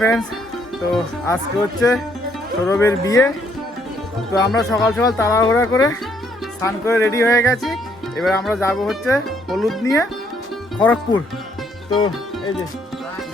Friends তো আজকে হচ্ছে সৌরভের বিয়ে। তো আমরা সকাল সকাল তাড়াহুড়া করে স্নান করে রেডি হয়ে গেছি। এবার আমরা যাব হচ্ছে হলুদ নিয়ে খড়গপুর। তো এই যে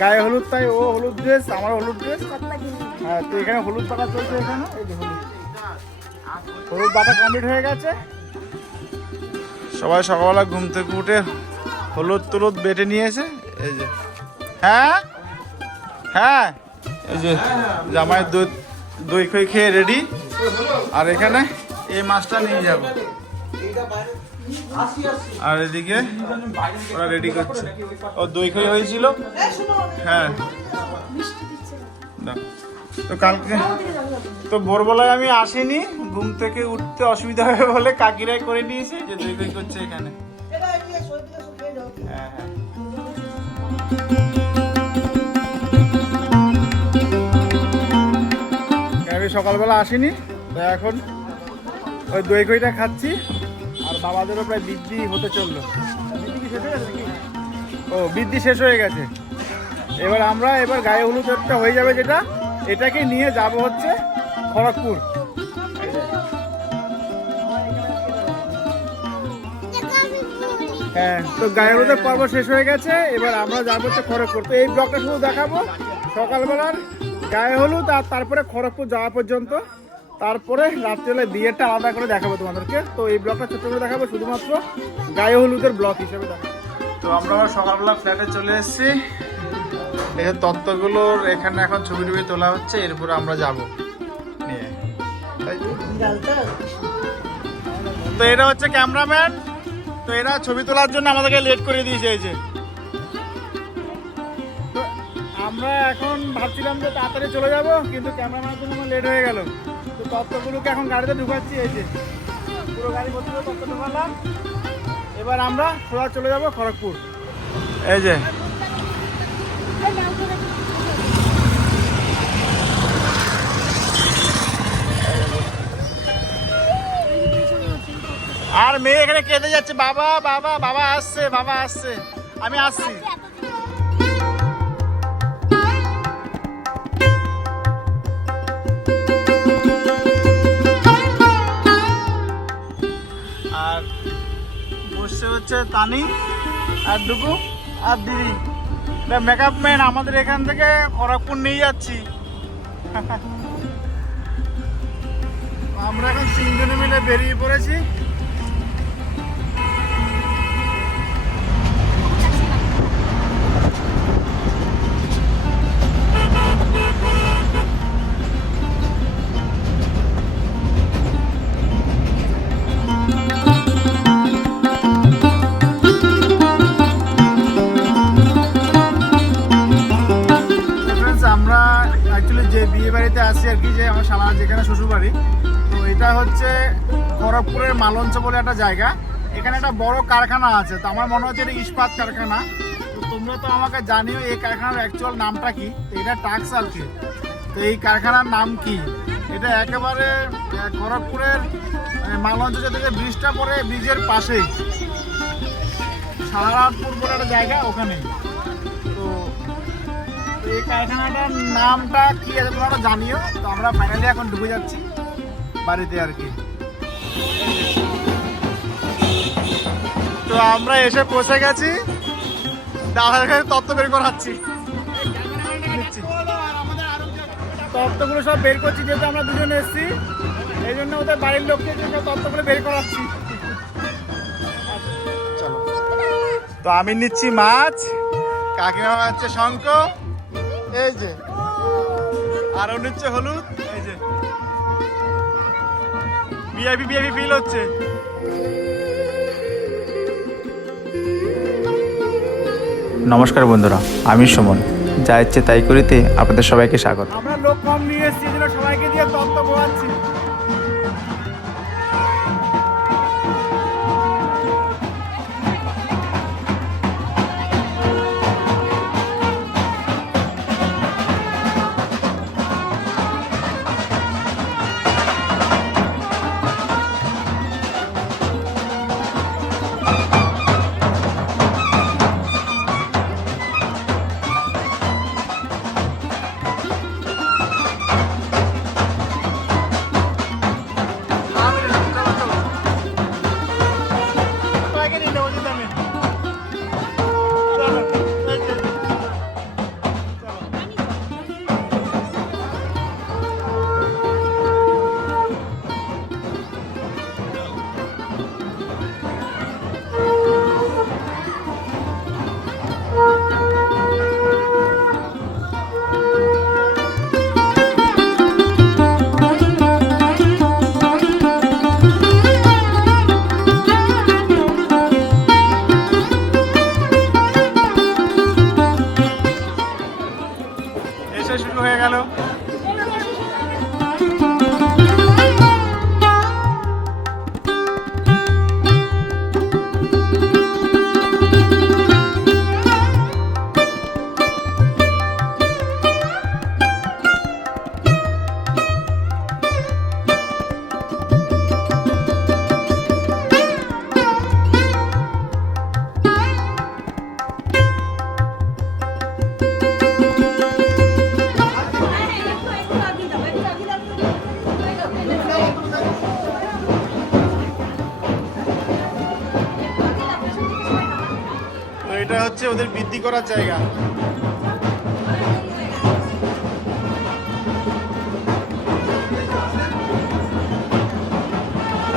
গায়ে হলুদ, তাই ও হলুদ ড্রেস আমার হলুদ ড্রেস হ্যাঁ তো এখানে হলুদ বাটা চলছে এখানে। এই যে হলুদ। হলুদ বাটা কমপ্লিট হয়ে গেছে। সবাই সকালবেলা ঘুম থেকে উঠে হলুদ টলুদ বেটে নিয়েছে। এই যে। হ্যাঁ? হ্যাঁ? এই যে জামাই দই দই খই খেয়ে রেডি আর এখানে এই মাছটা নিয়ে যাব। আর এদিকে ওরা রেডি করছে। ও দই খই হয়েছিল। হ্যাঁ। তো কালকে তো ভোরবেলায় আমি আসিনি, ঘুম থেকে উঠতে অসুবিধা হবে বলে কাকিরাই করে নিয়েছে, যে দই খই করছে এখানে। হ্যাঁ হ্যাঁ। আমি সকালবেলা আসিনি তো এখন ওই দই খইটা খাচ্ছি, আর বাবাদেরও প্রায় বৃদ্ধি হতে চলল? ও, বৃদ্ধি শেষ হয়ে গেছে। এবার আমরা, এবার গায়ে হলুদ একটা হয়ে যাবে যেটা এটাকে নিয়ে যাব হচ্ছে খড়গপুর। হ্যাঁ তো গায়ে পর্ব শেষ হয়ে গেছে, এবার আমরা যাব হচ্ছে খড়গপুর। তো এই ব্লগটা শুধু দেখাবো, সকালবেলার গায়ে হলুদ আর তারপরে খড়গপুর যাওয়া পর্যন্ত। তারপরে রাত্রিবেলায় বিয়েটা আলাদা করে দেখাবো তোমাদেরকে। তো এই ব্লগটা ছোট করে দেখাবো, শুধুমাত্র গায়ে হলুদের ব্লগ হিসেবে দেখাবো। তো আমরা সকালবেলা ফ্ল্যাটে চলে এসেছি। এই তত্ত্বগুলোর এখানে এখন ছবি টবি তোলা হচ্ছে এরপরে আমরা যাব নিয়ে। তো? এটা হচ্ছে ক্যামেরাম্যান। তো এরা ছবি তোলার জন্য আমাদেরকে লেট করে দিয়েছে এই যে। আমরা এখন ভাবছিলাম যে তাড়াতাড়ি চলে যাব, কিন্তু ক্যামেরাম্যানের জন্য লেট হয়ে গেল। তো তত্ত্বগুলোকে এখন গাড়িতে ঢুকাচ্ছি, এই যে। পুরো গাড়ি ভর্তি তত্ত্ব ঢুকালাম। এবার আমরা সোজা চলে যাব খড়গপুর। এই যে। আর মেয়ে এখানে কেঁদে যাচ্ছে। বাবা বাবা বাবা আসছে বাবা আসছে। আমি আসছি। আর বসছে হচ্ছে তানি, আর ডুকু, আর দিদি। মেকআপ ম্যান আমাদের এখান থেকে খড়গপুর নিয়ে যাচ্ছি? আমরা এখন তিনজনে মিলে বেরিয়ে পড়েছি। শালা যেখানে শ্বশুর বাড়ি তো এটা হচ্ছে খড়গপুরের মালঞ্চ বলে একটা জায়গা। এখানে একটা বড় কারখানা আছে, তো আমার মনে হচ্ছে এটা ইস্পাত কারখানা। তো তোমরা তো আমাকে জানিও এই কারখানার অ্যাকচুয়াল নামটা কি? এটা টাক্স আর কি। তো এই কারখানার নাম কি? এটা একেবারে খড়গপুরের মানে মালঞ্চ থেকে ব্রিজটা পড়ে ব্রিজের পাশেই। সারাপুর বলে একটা জায়গা ওখানে এই কারখানাটার নামটা কি আছে তোমরা জানিও। তো আমরা ফাইনালি এখন ঢুকে যাচ্ছি বাড়িতে আর কি। তো আমরা এসে পৌঁছে গেছি। দাদার কাছে তত্ত্ব বের করাচ্ছি। তত্ত্বগুলো সব বের করছি, যেহেতু আমরা দুজন এসেছি। এই জন্য ওদের বাড়ির লোককে সব তত্ত্বগুলো বের করাচ্ছি। তো আমি নিচ্ছি মাছ। কাকিমা হচ্ছে শঙ্খ। এই যে। আর ও নিচ্ছে হলুদ এই যে। ভিআইপি ভিআইপি ফিল হচ্ছে। নমস্কার বন্ধুরা আমি সুমন। যা ইচ্ছে তাই করিতে আপনাদের সবাইকে স্বাগত। আমরা লোক কম নিয়ে এসেছি সবাইকে দিয়ে তত্ত্ব বোয়াচ্ছি বৃদ্ধি করার জায়গা।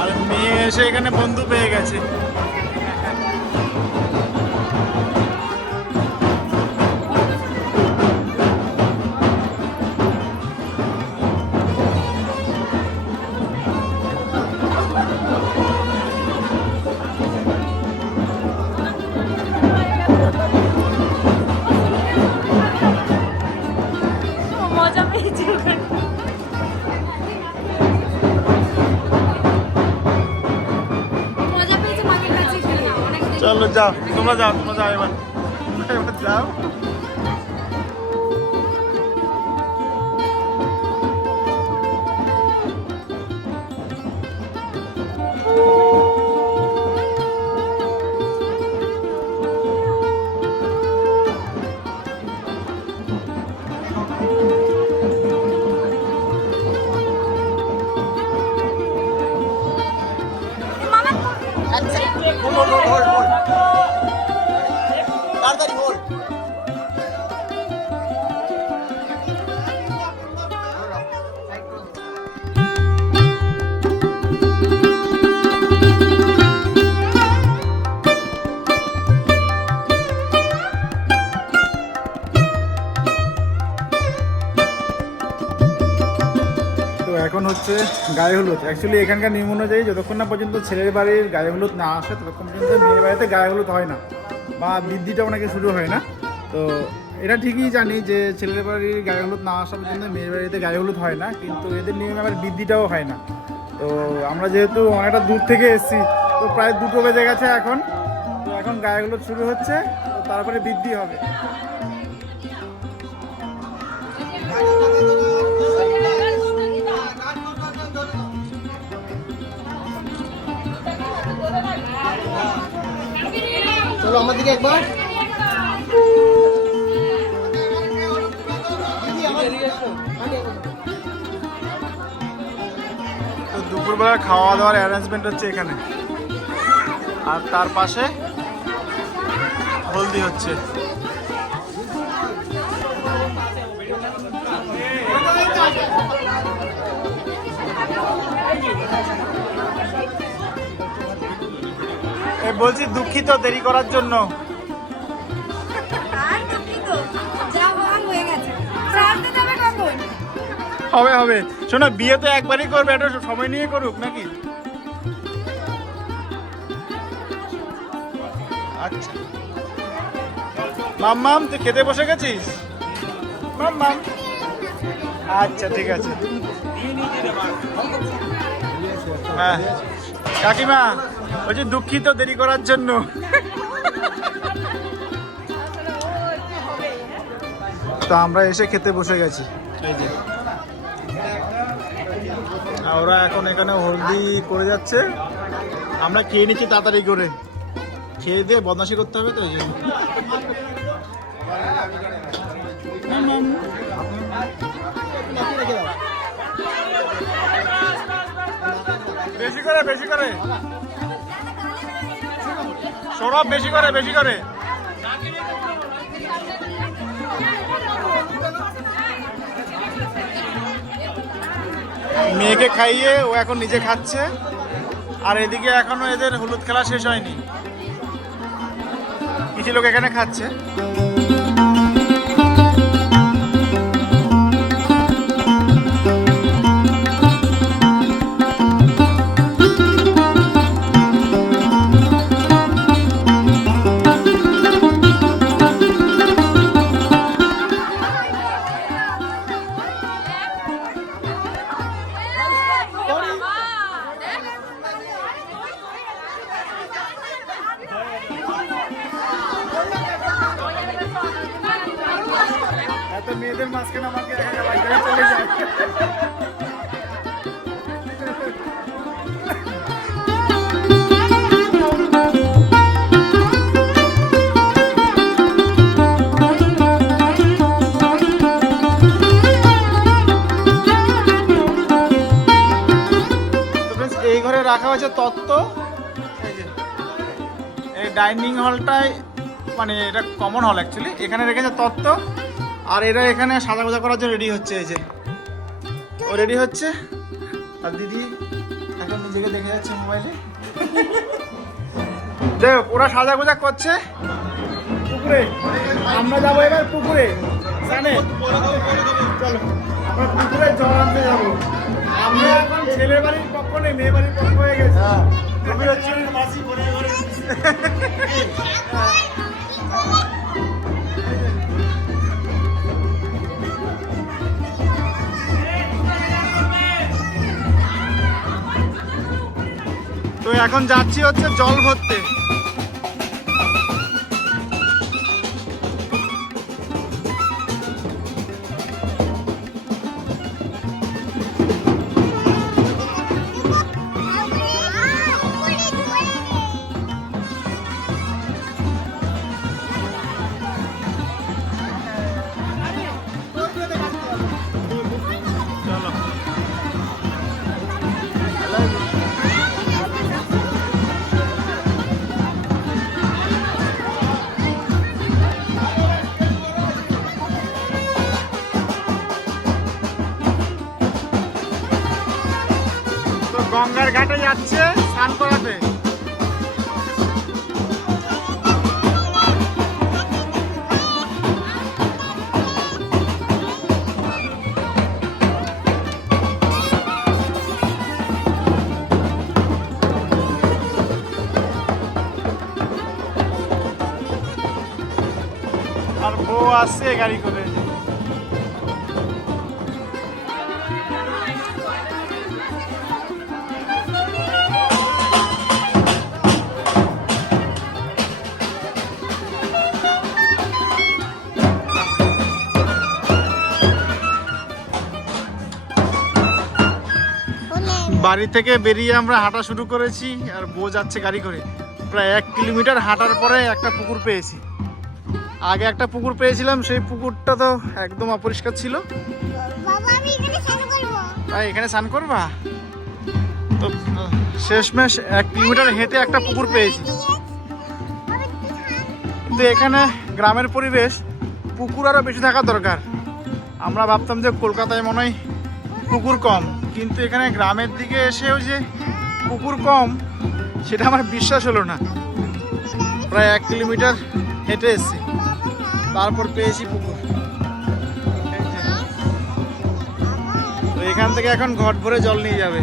আর মেয়ে এসে এখানে বন্ধু পেয়ে গেছে। যাও তোমরা যাও তোমরা যাও এবার এবার যাও গায়ে হলুদ। অ্যাকচুয়ালি এখানকার নিয়ম অনুযায়ী যতক্ষণ না পর্যন্ত ছেলের বাড়ির গায়ে হলুদ না আসে, ততক্ষণ পর্যন্ত মেয়ের বাড়িতে গায়ে হলুদ হয় না বা বৃদ্ধিটা অনেকে শুরু হয় না। তো এটা ঠিকই জানি যে ছেলের বাড়ির গায়ে হলুদ না আসা পর্যন্ত মেয়ের বাড়িতে গায়ে হলুদ হয় না, কিন্তু এদের নিয়মে আবার বৃদ্ধিটাও হয় না। তো আমরা যেহেতু অনেকটা দূর থেকে এসেছি, তো প্রায় দুটো বেজে গেছে এখন। তো এখন গায়ে হলুদ শুরু হচ্ছে তারপরে বৃদ্ধি হবে। চলো আমার দিকে একবার। দুপুরবেলা খাওয়া দাওয়ার অ্যারেঞ্জমেন্ট হচ্ছে এখানে। আর তার পাশে হলদি হচ্ছে। বলছি দুঃখিত দেরি করার জন্য। হবে হবে। শোনো বিয়ে তো একবারই করবে এটা সময় নিয়ে করুক নাকি? আচ্ছা। মাম্মাম তুই খেতে বসে গেছিস? মাম্মাম। আচ্ছা ঠিক আছে। হ্যাঁ। কাকিমা বলছি দুঃখিত দেরি করার জন্য। তো আমরা এসে খেতে বসে গেছি। ওরা এখন এখানে হলদি করে যাচ্ছে। আমরা খেয়ে নিচ্ছি তাড়াতাড়ি করে। খেয়ে দিয়ে বদমাশি করতে হবে তো ওই জন্য। বেশি করে বেশি করে। সৌরভ বেশি করে বেশি করে। মেয়েকে খাইয়ে ও এখন নিজে খাচ্ছে। আর এদিকে এখনও এদের হলুদ খেলা শেষ হয়নি। কিছু লোক এখানে খাচ্ছে। ঘরে রাখা হয়েছে তত্ত্ব। এই ডাইনিং হলটায় মানে এটা কমন হল অ্যাকচুয়ালি এখানে রেখেছে তত্ত্ব, আর এরা এখানে সাজা গোজা করার জন্য রেডি হচ্ছে, এই যে। ও রেডি হচ্ছে। আর দিদি এখন নিজেকে দেখে যাচ্ছে মোবাইলে দেখ ওরা সাজা গোজা করছে। পুকুরে, আমরা যাব এবার পুকুরে। জানে চলো, আমরা পুকুরে জল আনতে যাব। আমরা এখন ছেলে বাড়ির পক্ষ নেই মেয়ে বাড়ির পক্ষ হয়ে গেছে। তুমি হচ্ছে মাসি করে তো এখন যাচ্ছি হচ্ছে জল ভরতে। যাচ্ছে স্নান করাতে। আর বউ আসছে গাড়ি করে। বাড়ি থেকে বেরিয়ে আমরা হাঁটা শুরু করেছি আর বউ যাচ্ছে গাড়ি করে। প্রায় এক কিলোমিটার হাঁটার পরে একটা পুকুর পেয়েছি। আগে একটা পুকুর পেয়েছিলাম সেই পুকুরটা তো একদম অপরিষ্কার ছিল। এখানে স্নান তাই এখানে স্নান করবা? তো শেষমেশ এক কিলোমিটার হেঁটে একটা পুকুর পেয়েছি। কিন্তু এখানে গ্রামের পরিবেশ পুকুর আরও বেশি থাকা দরকার। আমরা ভাবতাম যে কলকাতায় মনে হয় পুকুর কম। কিন্তু এখানে গ্রামের দিকে এসেও যে পুকুর কম, সেটা আমার বিশ্বাস হলো না। প্রায় এক কিলোমিটার হেঁটে এসেছি। তারপর পেয়েছি পুকুর তো এখান থেকে এখন ঘট ভরে জল নিয়ে যাবে।